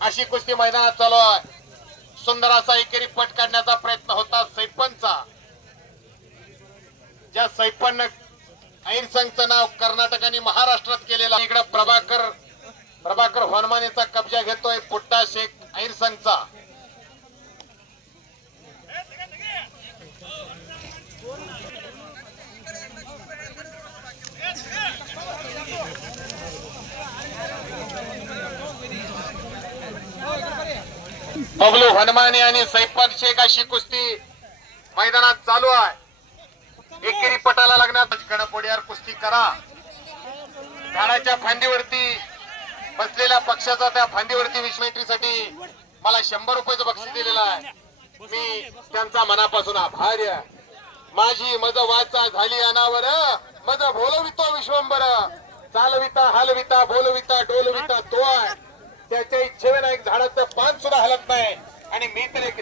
अशी कुस्ती मैदानात चालू आहे. सुंदर असा एकेरी पट काढण्याचा प्रयत्न होता सैपनचा. ज्या सैपन ऐरसंगचं नाव कर्नाटक आणि महाराष्ट्रात केलेला. इकडे प्रभाकर हनुमानेचा कब्जा घेतोय पुट्टा शेख ऐरसंगचा. बबलू हनुमाने आणि सैपन शेख अशी कुस्ती मैदानात चालू आहे. एकेरी पटाला लागणार कणपोड्यावर कुस्ती करा. झाडाच्या फांदीवरती बसलेल्या पक्षाचा त्या फांदीवरती विश्वेंट्रीसाठी मला 100 रुपयाचं बक्षीस दिलेलं आहे. मी त्यांचा मनापासून आभारी आहे. माझी मज वाचा झाली अनावर मज बोलवितो विश्वंबर. चालविता हलविता बोलविता डोलविता तो आहे. त्याच्या इच्छेने एक झाडाचं पान सुद्धा हलत नाही आणि मी तर एक